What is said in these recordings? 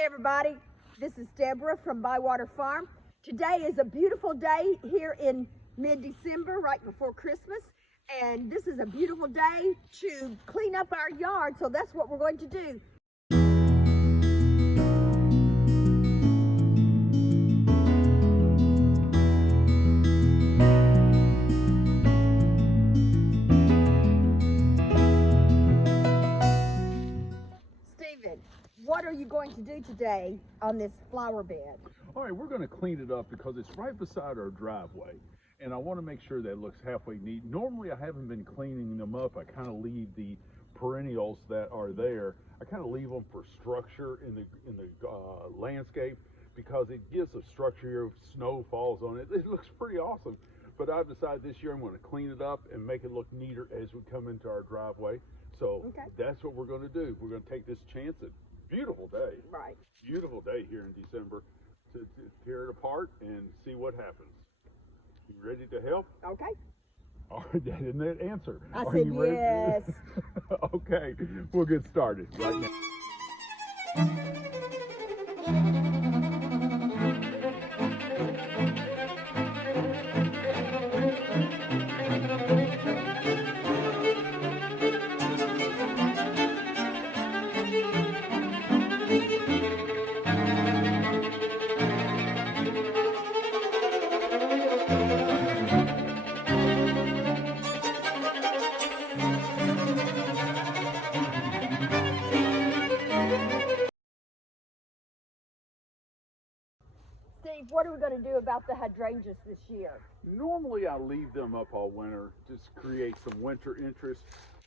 Hi everybody, this is Deborah from Bywater Farm. Today is a beautiful day here in mid-December, right before Christmas, and this is a beautiful day to clean up our yard, so that's what we're going to do. Stephen, what are you going to do today on this flower bed? All right, we're going to clean it up because it's right beside our driveway, and I want to make sure that it looks halfway neat. Normally, I haven't been cleaning them up. I kind of leave the perennials that are there. I kind of leave them for structure in the landscape because it gives a structure here. If snow falls on it, it looks pretty awesome. But I've decided this year I'm going to clean it up and make it look neater as we come into our driveway. So that's what we're going to do. We're going to take this chance at beautiful day. Right. Beautiful day here in December to tear it apart and see what happens. You ready to help? Okay. All right, that isn't that answer. I Are said you ready? yes. Okay, we'll get started right now. Steve, what are we going to do about the hydrangeas this year? Normally I leave them up all winter, just create some winter interest,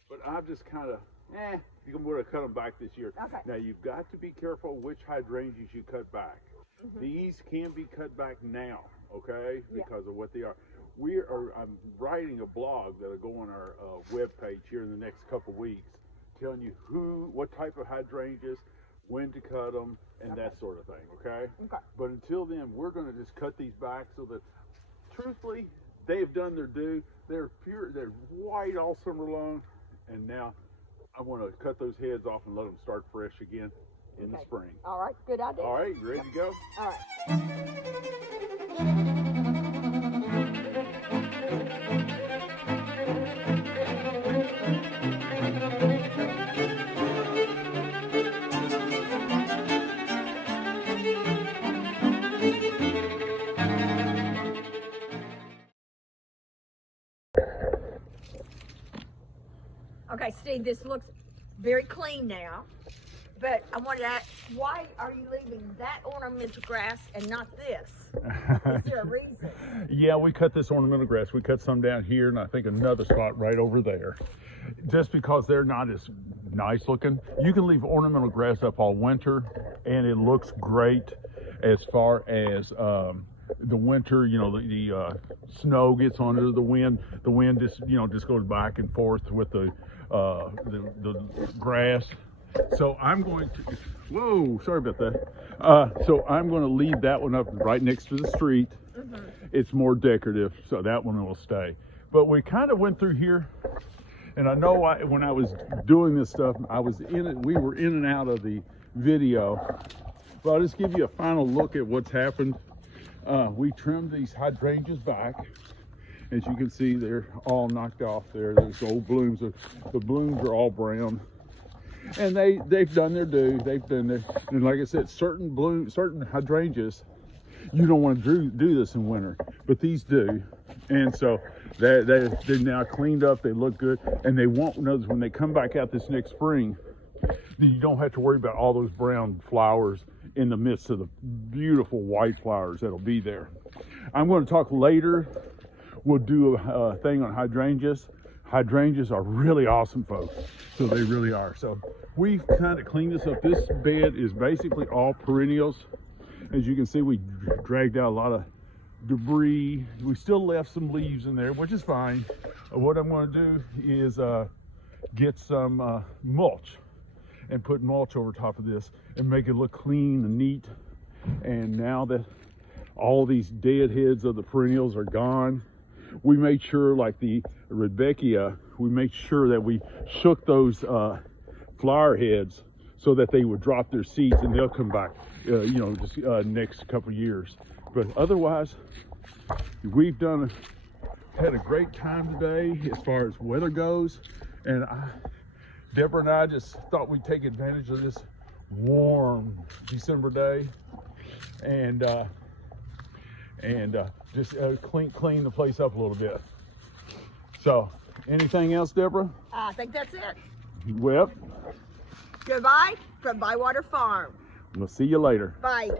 but I've just kind of, you're going to cut them back this year. Okay. Now you've got to be careful which hydrangeas you cut back. These can be cut back now, okay, because of what they are. I'm writing a blog that'll go on our web page here in the next couple weeks, telling you what type of hydrangeas, when to cut them, and that sort of thing, okay? Okay. But until then, we're going to just cut these back so that, truthfully, they've done their due. They're pure, they're white all summer long, and now I want to cut those heads off and let them start fresh again in the spring. All right, good idea. All right, you ready to go? All right. Okay, Steve, this looks very clean now, but I wanted to ask, why are you leaving that ornamental grass and not this? Is there a reason? Yeah, we cut this ornamental grass. We cut some down here, and I think another spot right over there. Just because they're not as nice looking. You can leave ornamental grass up all winter, and it looks great as far as the winter, the snow gets under the wind. The wind just goes back and forth with the grass. So I'm going to, whoa, sorry about that. So I'm going to leave that one up right next to the street. It's more decorative, so that one will stay. But we kind of went through here, and I know when I was doing this stuff, we were in and out of the video. But I'll just give you a final look at what's happened. We trimmed these hydrangeas back. As you can see, they're all knocked off there. There's old blooms. The blooms are all brown. And they've done their due. They've done their, and like I said, certain hydrangeas, you don't want to do this in winter, but these do. And so they're now cleaned up. They look good, and they won't notice when they come back out this next spring. You don't have to worry about all those brown flowers in the midst of the beautiful white flowers that'll be there. I'm going to talk later. We'll do a thing on hydrangeas. Hydrangeas are really awesome, folks. So they really are. So we've kind of cleaned this up. This bed is basically all perennials. As you can see, we dragged out a lot of debris. We still left some leaves in there, which is fine. What I'm going to do is get some mulch and put mulch over top of this and make it look clean and neat. And now that all these dead heads of the perennials are gone, we made sure, like the Rudbeckia, we made sure that we shook those flower heads so that they would drop their seeds and they'll come back, you know, just next couple of years. But otherwise, we've had a great time today as far as weather goes, and Deborah and I just thought we'd take advantage of this warm December day and just clean the place up a little bit. So, anything else, Deborah? I think that's it. Well, Goodbye from Bywater Farm. we'll see you later. Bye.